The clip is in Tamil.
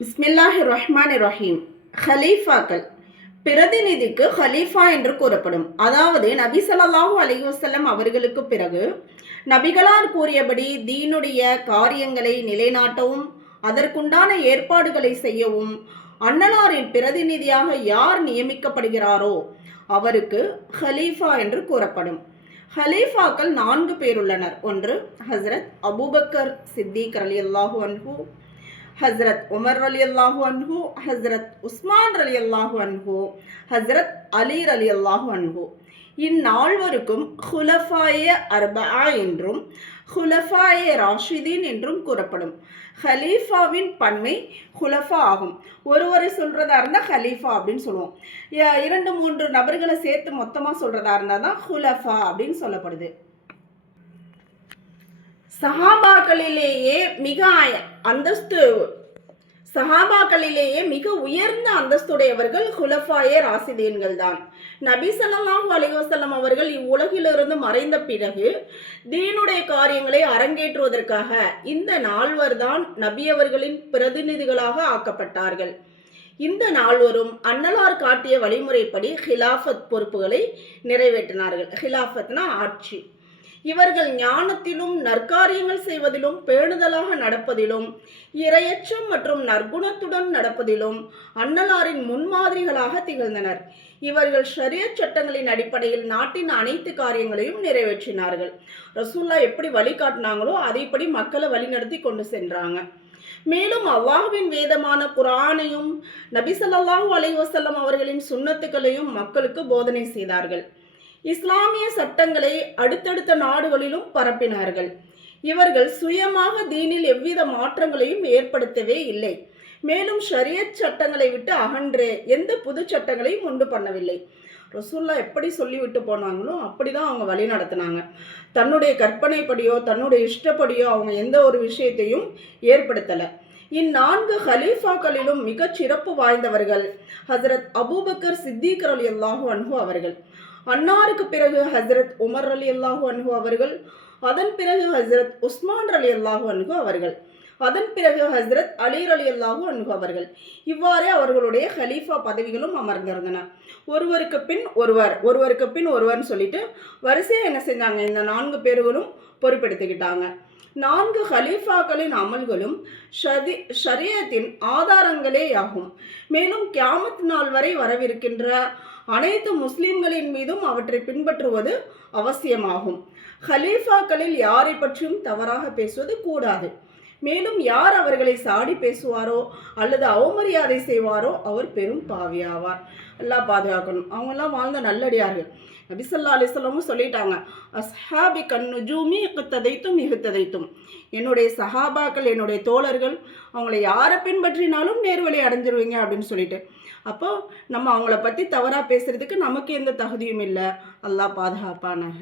பிஸ்மில்லாஹிர் ரஹ்மானிர் ரஹீம். ஹலீஃபாக்கள் பிரதிநிதிக்கு ஹலீஃபா என்று கூறப்படும். அதாவது நபி ஸல்லல்லாஹு அலைஹி வஸல்லம் அவர்களுக்கு பிறகு நபிகளார் கூறியபடி தீனுடைய காரியங்களை நிலைநாட்டவும் அதற்குண்டான ஏற்பாடுகளை செய்யவும் அன்னலாரின் பிரதிநிதியாக யார் நியமிக்கப்படுகிறாரோ அவருக்கு ஹலீஃபா என்று கூறப்படும். ஹலீஃபாக்கள் 4 பேர் உள்ளனர். ஒன்று ஹஸ்ரத் அபூபக்கர் சித்திக் ரலியல்லாஹு அன்ஹு, ஹஸ்ரத் உமர் ரலியல்லாஹு அன்ஹு, ஹஸ்ரத் உஸ்மான் ரலியல்லாஹு அன்ஹு, ஹஸ்ரத் அலி ரலியல்லாஹு அன்ஹு. இந்நால்வருக்கும் ஹுலஃபாயே அர்பஆ என்றும் ஹுலஃபாயே ராஷிதீன் என்றும் கூறப்படும். ஹலீஃபாவின் பன்மை ஹுலஃபா ஆகும். ஒருவரை சொல்றதா இருந்தால் ஹலீஃபா அப்படின்னு சொல்லுவோம். 2-3 நபர்களை சேர்த்து மொத்தமாக சொல்றதா இருந்தால் தான் ஹுலஃபா அப்படின்னு சொல்லப்படுது. சஹாபாக்களிலேயே மிக உயர்ந்த அந்தஸ்துடையவர்கள் ஹுலஃபாயே ராசிதீன்கள் தான். நபி ஸல்லல்லாஹு அலைஹி வஸல்லம் அவர்கள் இவ்வுலகிலிருந்து மறைந்த பிறகு தீனுடைய காரியங்களை அரங்கேற்றுவதற்காக இந்த 4 தான் நபி அவர்களின் பிரதிநிதிகளாக ஆக்கப்பட்டார்கள். இந்த 4 அன்னலார் காட்டிய வழிமுறைப்படி ஹிலாஃபத் பொறுப்புகளை நிறைவேற்றினார்கள். ஹிலாஃபத்னா ஆட்சி. இவர்கள் ஞானத்திலும் நற்காரியங்கள் செய்வதிலும் பேணுதலாக நடப்பதிலும் இரையச்சம் மற்றும் நற்குணத்துடன் நடப்பதிலும் அன்னலாரின் முன்மாதிரிகளாக திகழ்ந்தனர். இவர்கள் ஷரியத் சட்டங்களின் அடிப்படையில் நாட்டின் அனைத்து காரியங்களையும் நிறைவேற்றினார்கள். ரசூல்லா எப்படி வழிகாட்டினாங்களோ அதைப்படி மக்களை வழிநடத்தி கொண்டு சென்றாங்க. மேலும் அல்லாஹ்வின் வேதமான குர்ஆனையும் நபி ஸல்லல்லாஹு அலைஹி வஸல்லம் அவர்களின் சுன்னத்துக்களையும் மக்களுக்கு போதனை செய்தார்கள். இஸ்லாமிய சட்டங்களை அடுத்தடுத்த நாடுகளிலும் பரப்பினார்கள். இவர்கள் சுயமாக தீனில் எவ்வித மாற்றங்களையும் ஏற்படுத்தவே இல்லை. மேலும் ஷரியத் சட்டங்களை விட்டு அகன்று எந்த புது சட்டங்களையும் உண்டு பண்ணவில்லை. ரசூல்லா எப்படி சொல்லிவிட்டு போனாங்களோ அப்படிதான் அவங்க வழி நடத்தினாங்க. தன்னுடைய கற்பனைப்படியோ தன்னுடைய இஷ்டப்படியோ அவங்க எந்த ஒரு விஷயத்தையும் ஏற்படுத்தலை. இந்நான்கு ஹலீஃபாக்களிலும் மிக சிறப்பு வாய்ந்தவர்கள் ஹஸ்ரத் அபூபக்கர் சித்திக் ரலியல்லாஹு அன்ஹு அவர்கள். அன்னாருக்கு பிறகு ஹஸ்ரத் உமர் ரலியல்லாஹு அன்ஹு அவர்கள், அதன் பிறகு ஹஸ்ரத் உஸ்மான் ரலியல்லாஹு அன்ஹு அவர்கள், அதன் பிறகு ஹஸ்ரத் அலி ரலியல்லாஹு அன்ஹு அவர்கள். இவ்வாறே அவர்களுடைய ஹலீஃபா பதவிகளும் அமர்ந்திருந்தன. ஒருவருக்கு பின் ஒருவர், ஒருவருக்கு பின் ஒருவர்னு சொல்லிட்டு வரிசையாக என்ன செஞ்சாங்க, இந்த 4 பேர்களும் பொறுப்பெடுத்துக்கிட்டாங்க. 4 ஹலீஃபாக்களின் அமல்களும் ஷரியத்தின் ஆதாரங்களே ஆகும். மேலும் கியாமத் நாள் வரை வரவிருக்கின்ற அனைத்து முஸ்லிம்களின் மீதும் அவற்றை பின்பற்றுவது அவசியமாகும். ஹலீஃபாக்களில் யாரை பற்றியும் தவறாக பேசுவது கூடாது. மேலும் யார் அவர்களை சாடி பேசுவாரோ அல்லது அவமரியாதை செய்வாரோ அவர் பெரும் பாவியாவார். அல்லாஹ் பாதுகாக்கணும். அவங்கெல்லாம் வாழ்ந்த நல்லடியார்கள். நபி ஸல்லல்லாஹு அலைஹி வஸல்லம் சொல்லிட்டாங்க, அஸ்ஹாபி கன்னுஜூமி இக்ததைத்தும் இஹ்ததைத்தும். என்னுடைய சஹாபாக்கள், என்னுடைய தோழர்கள், அவங்கள யாரை பின்பற்றினாலும் நேர்வழி அடைஞ்சிருவீங்க அப்படின்னு சொல்லிட்டு. அப்போ நம்ம அவங்கள பற்றி தவறாக பேசுறதுக்கு நமக்கு எந்த தகுதியும் இல்லை. அல்லாஹ் பாதுகாப்பானாக.